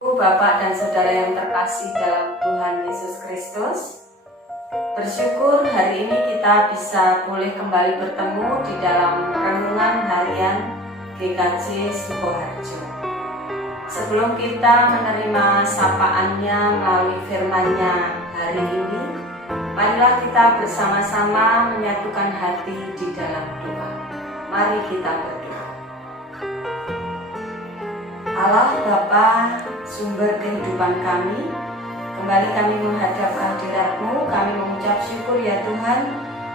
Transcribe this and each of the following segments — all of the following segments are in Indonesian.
Bapak dan Saudara yang terkasih dalam Tuhan Yesus Kristus, bersyukur hari ini kita bisa boleh kembali bertemu di dalam renungan harian GKJ Sukoharjo. Sebelum kita menerima sapaannya melalui firman-Nya hari ini, marilah kita bersama-sama menyatukan hati di dalam doa. Mari kita berdoa. Allah Bapa, sumber kehidupan kami, kembali kami menghadap hadirat-Mu. Kami mengucap syukur ya Tuhan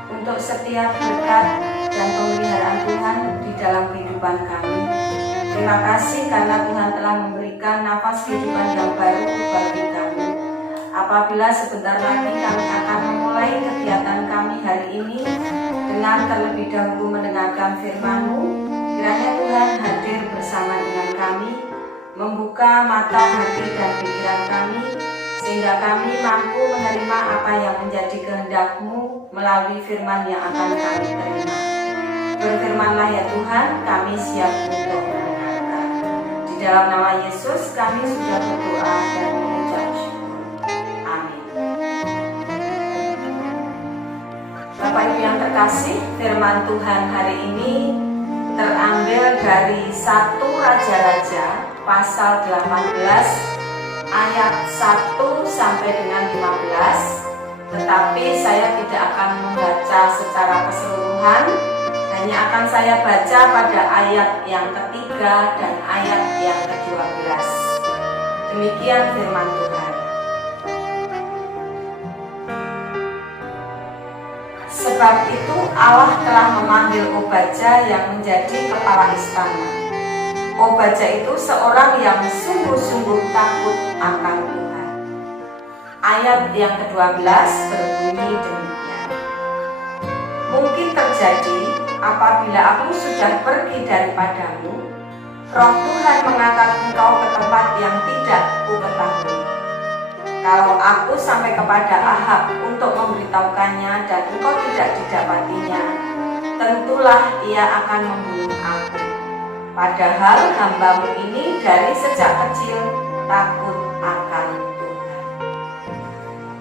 untuk setiap berkat dan pemeliharaan Tuhan di dalam kehidupan kami. Terima kasih karena Tuhan telah memberikan nafas kehidupan yang baru bagi kami. Apabila sebentar lagi kami akan memulai kegiatan kami hari ini dengan terlebih dahulu mendengarkan firman-Mu, kiranya Tuhan hadir bersama dengan kami, membuka mata hati dan pikiran kami, sehingga kami mampu menerima apa yang menjadi kehendak-Mu melalui firman yang akan kami terima. Berfirmanlah ya Tuhan, kami siap untuk mendengarkan. Di dalam nama Yesus kami sudah berdoa dan mengucap syukur. Amin. Bapak Ibu yang terkasih, firman Tuhan hari ini terambil dari 1 Raja-Raja pasal 18 ayat 1 sampai dengan 15. Tetapi saya tidak akan membaca secara keseluruhan, hanya akan saya baca pada ayat yang ketiga dan ayat yang ke-12. Demikian firman Tuhan. Sebab itu Allah telah memanggil Obadja yang menjadi kepala istana. Obadja itu seorang yang sungguh-sungguh takut akan Tuhan. Ayat yang ke-12 berbunyi demikian. Mungkin terjadi apabila aku sudah pergi daripadamu, Roh Tuhan mengangkat engkau ke tempat yang tidak kuketahui. Kalau aku sampai kepada Ahab untuk memberitahukannya dan engkau tidak didapatinya, tentulah ia akan membunuh aku. Padahal hamba-Mu ini dari sejak kecil takut akan Tuhan.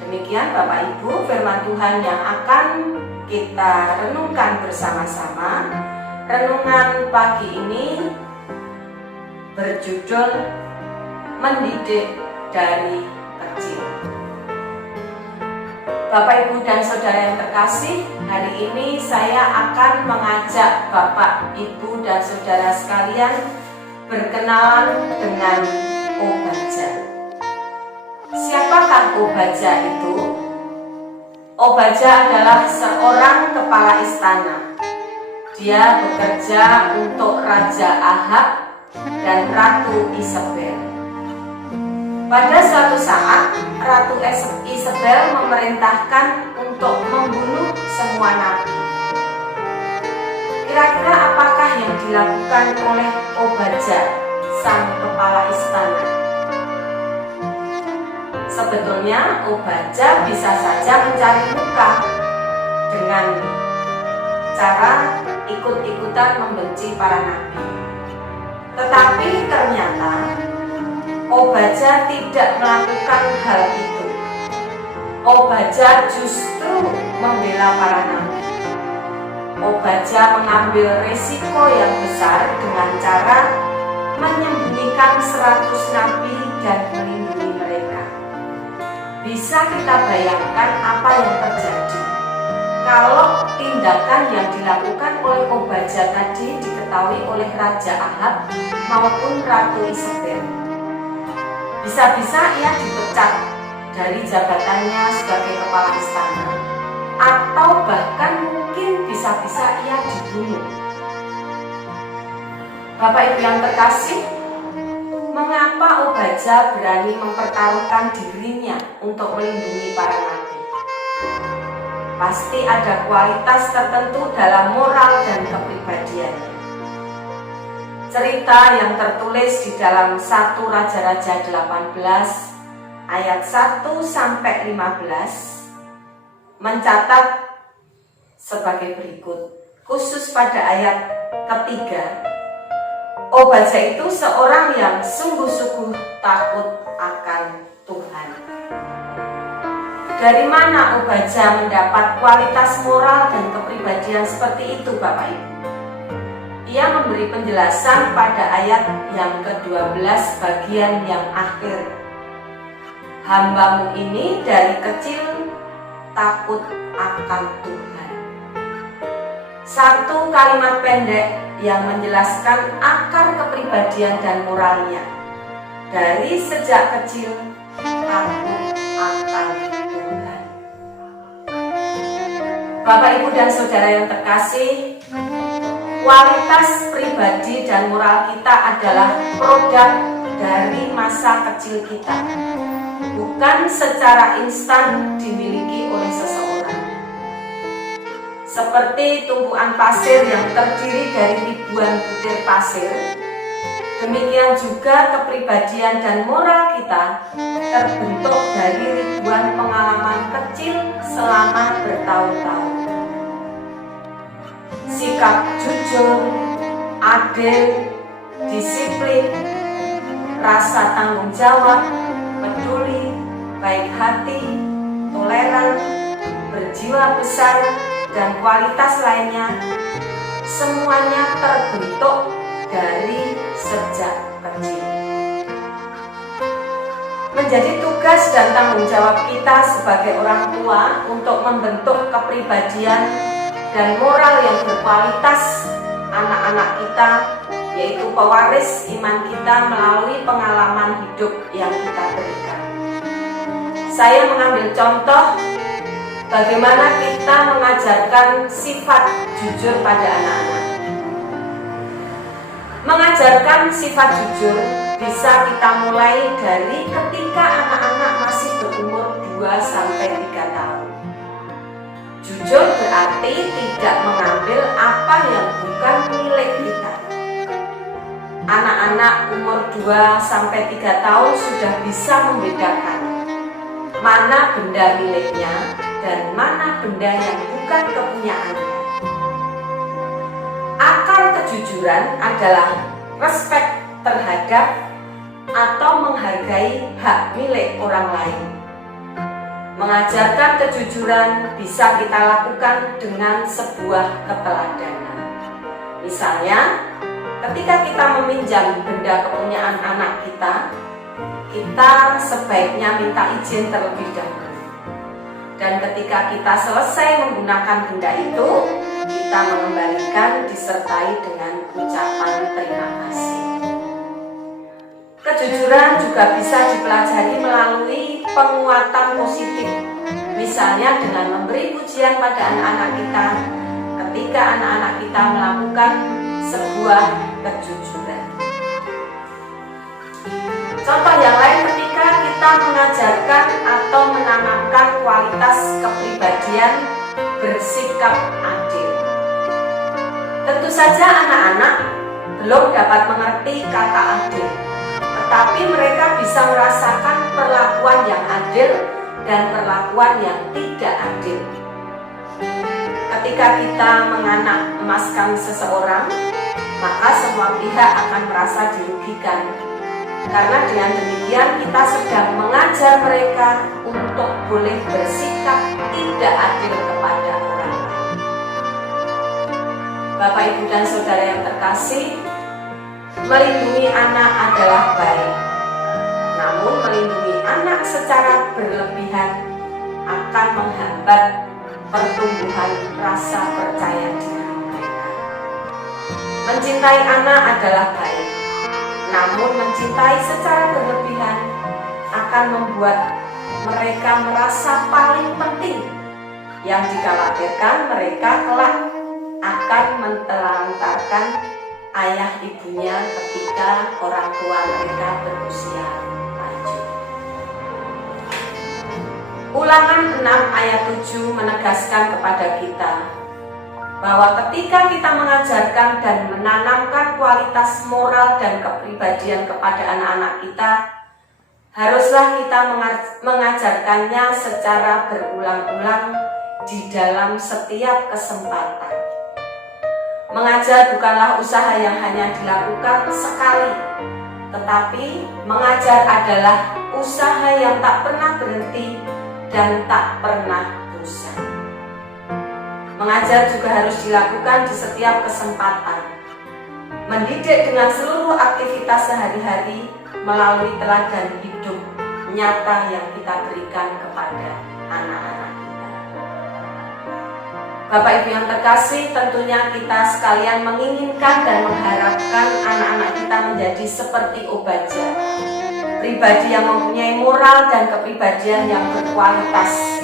Demikian Bapak Ibu firman Tuhan yang akan kita renungkan bersama-sama. Renungan pagi ini berjudul Mendidik dari Kecil. Bapak Ibu dan Saudara yang terkasih, hari ini saya akan mengajak Bapak, Ibu dan Saudara sekalian berkenalan dengan Obadja. Siapakah Obadja itu? Obadja adalah seorang kepala istana. Dia bekerja untuk Raja Ahab dan Ratu Isabel. Pada suatu saat, Ratu Isabel memerintahkan untuk membunuh semua nabi. Kira-kira apakah yang dilakukan oleh Obadja, sang kepala istana? Sebetulnya Obadja bisa saja mencari muka dengan cara ikut-ikutan membenci para nabi. Tetapi ternyata Obadja tidak melakukan hal itu. Obadja justru membela para nabi. Obadja mengambil risiko yang besar dengan cara menyembunyikan 100 nabi dan melindungi mereka. Bisa kita bayangkan apa yang terjadi kalau tindakan yang dilakukan oleh Obadja tadi diketahui oleh Raja Ahab maupun Ratu Isabel. Bisa-bisa ia dipecat dari jabatannya sebagai kepala istana, atau bahkan mungkin bisa-bisa ia dibunuh. Bapak Ibu yang terkasih, mengapa Obadja berani mempertaruhkan dirinya untuk melindungi para nabi? Pasti ada kualitas tertentu dalam moral dan kepribadiannya. Cerita yang tertulis di dalam 1 Raja-Raja 18 ayat 1 sampai 15 mencatat sebagai berikut. Khusus pada ayat ketiga, Obaja itu seorang yang sungguh-sungguh takut akan Tuhan. Dari mana Obaja mendapat kualitas moral dan kepribadian seperti itu, Bapak Ibu? Ia memberi penjelasan pada ayat yang ke-12 bagian yang akhir. Hambamu ini dari kecil takut akan Tuhan. Satu kalimat pendek yang menjelaskan akar kepribadian dan moralnya. Dari sejak kecil takut akan Tuhan. Bapak, Ibu, dan Saudara yang terkasih, kualitas pribadi dan moral kita adalah produk dari masa kecil kita, bukan secara instan dimiliki oleh seseorang. Seperti tumpuan pasir yang terdiri dari ribuan butir pasir, demikian juga kepribadian dan moral kita terbentuk dari ribuan pengalaman kecil selama bertahun-tahun. Sikap jujur, adil, disiplin, rasa tanggung jawab, peduli, baik hati, toleran, berjiwa besar, dan kualitas lainnya, semuanya terbentuk dari sejak kecil. Menjadi tugas dan tanggung jawab kita sebagai orang tua untuk membentuk kepribadian dan moral yang berkualitas anak-anak kita, yaitu pewaris iman kita melalui pengalaman hidup yang kita berikan. Saya mengambil contoh bagaimana kita mengajarkan sifat jujur pada anak-anak. Mengajarkan sifat jujur bisa kita mulai dari ketika anak-anak masih berumur 2-3 tahun. Jujur berarti tidak mengambil apa yang bukan milik kita. Anak-anak umur 2-3 tahun sudah bisa membedakan mana benda miliknya dan mana benda yang bukan kepunyaannya. Akar kejujuran adalah respek terhadap atau menghargai hak milik orang lain. Mengajarkan kejujuran bisa kita lakukan dengan sebuah keteladanan. Misalnya, ketika kita meminjam benda kepunyaan anak kita, kita sebaiknya minta izin terlebih dahulu. Dan ketika kita selesai menggunakan benda itu, kita mengembalikan disertai dengan ucapan terima kasih. Kejujuran juga bisa dipelajari melalui penguatan positif, misalnya dengan memberi pujian pada anak-anak kita ketika anak-anak kita melakukan sebuah kejujuran. Contoh yang lain ketika kita mengajarkan atau menanamkan kualitas kepribadian bersikap adil. Tentu saja anak-anak belum dapat mengerti kata adil, tetapi mereka bisa merasakan perlakuan yang adil dan perlakuan yang tidak adil. Ketika kita menganak emaskan seseorang, maka semua pihak akan merasa dirugikan. Karena dengan demikian kita sedang mengajar mereka untuk boleh bersikap tidak adil kepada orang lain. Bapak, Ibu, dan Saudara yang terkasih, melindungi anak adalah baik. Namun melindungi anak secara berlebihan akan menghambat pertumbuhan rasa percaya diri mereka. Mencintai anak adalah baik, namun mencintai secara berlebihan akan membuat mereka merasa paling penting, yang dikhawatirkan mereka kelak akan mentelantarkan ayah ibunya ketika orang tua mereka berusia lanjut. Ulangan 6 ayat 7 menegaskan kepada kita bahwa ketika kita mengajarkan dan menanamkan kualitas moral dan kepribadian kepada anak-anak kita, haruslah kita mengajarkannya secara berulang-ulang di dalam setiap kesempatan. Mengajar bukanlah usaha yang hanya dilakukan sekali, tetapi mengajar adalah usaha yang tak pernah berhenti dan tak pernah bosan. Mengajar juga harus dilakukan di setiap kesempatan. Mendidik dengan seluruh aktivitas sehari-hari melalui teladan hidup nyata yang kita berikan kepada anak-anak kita. Bapak Ibu yang terkasih, tentunya kita sekalian menginginkan dan mengharapkan anak-anak kita menjadi seperti Obadja, pribadi yang mempunyai moral dan kepribadian yang berkualitas.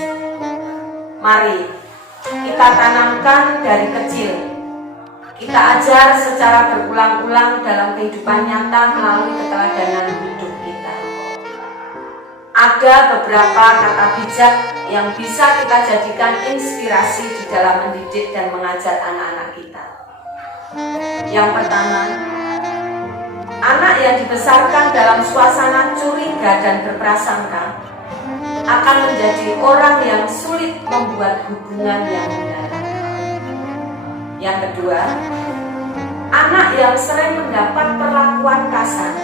Mari kita tanamkan dari kecil, kita ajar secara berulang-ulang dalam kehidupan nyata melalui keteladanan hidup kita. Ada beberapa kata bijak yang bisa kita jadikan inspirasi di dalam mendidik dan mengajar anak-anak kita. Yang pertama, anak yang dibesarkan dalam suasana curiga dan berprasangka akan menjadi orang yang sulit membuat hubungan yang benar. Yang kedua, anak yang sering mendapat perlakuan kasar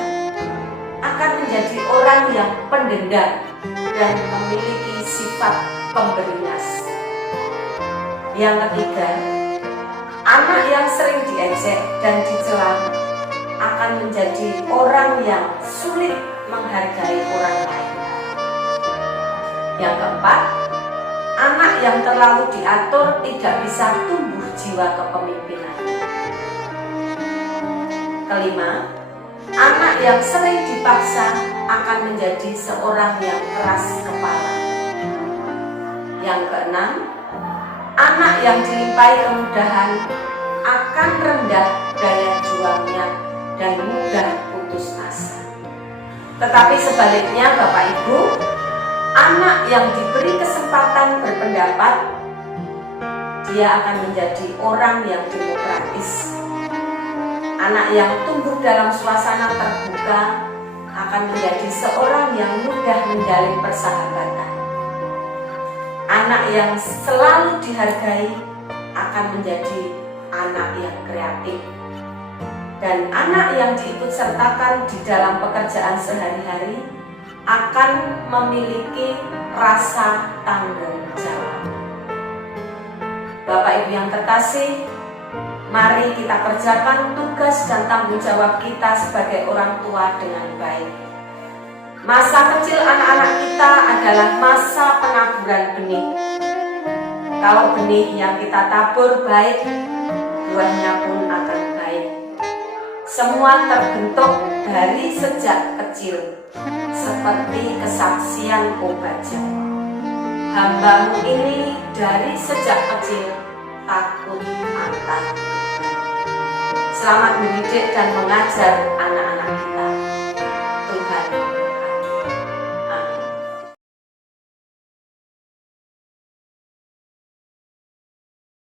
akan menjadi orang yang pendendam dan memiliki sifat pemberingas. Yang ketiga, anak yang sering diejek dan dicela akan menjadi orang yang sulit menghargai orang lain. Yang keempat, anak yang terlalu diatur tidak bisa tumbuh jiwa kepemimpinan. Kelima, anak yang sering dipaksa akan menjadi seorang yang keras kepala. Yang keenam, anak yang dilimpahi kemudahan akan rendah daya juangnya dan mudah putus asa. Tetapi sebaliknya Bapak Ibu, anak yang diberi kesempatan berpendapat, dia akan menjadi orang yang demokratis. Anak yang tumbuh dalam suasana terbuka akan menjadi seorang yang mudah menjalin persahabatan. Anak yang selalu dihargai akan menjadi anak yang kreatif. Dan anak yang diikutsertakan di dalam pekerjaan sehari-hari akan memiliki rasa tanggung jawab. Bapak Ibu yang terkasih, mari kita kerjakan tugas dan tanggung jawab kita sebagai orang tua dengan baik. Masa kecil anak-anak kita adalah masa penaburan benih. Kalau benih yang kita tabur baik, buahnya pun akan baik. Semua terbentuk dari sejak kecil, seperti kesaksian Obadja. Hambamu ini dari sejak kecil takut akan Tuhan. Selamat mendidik dan mengajar anak-anak kita.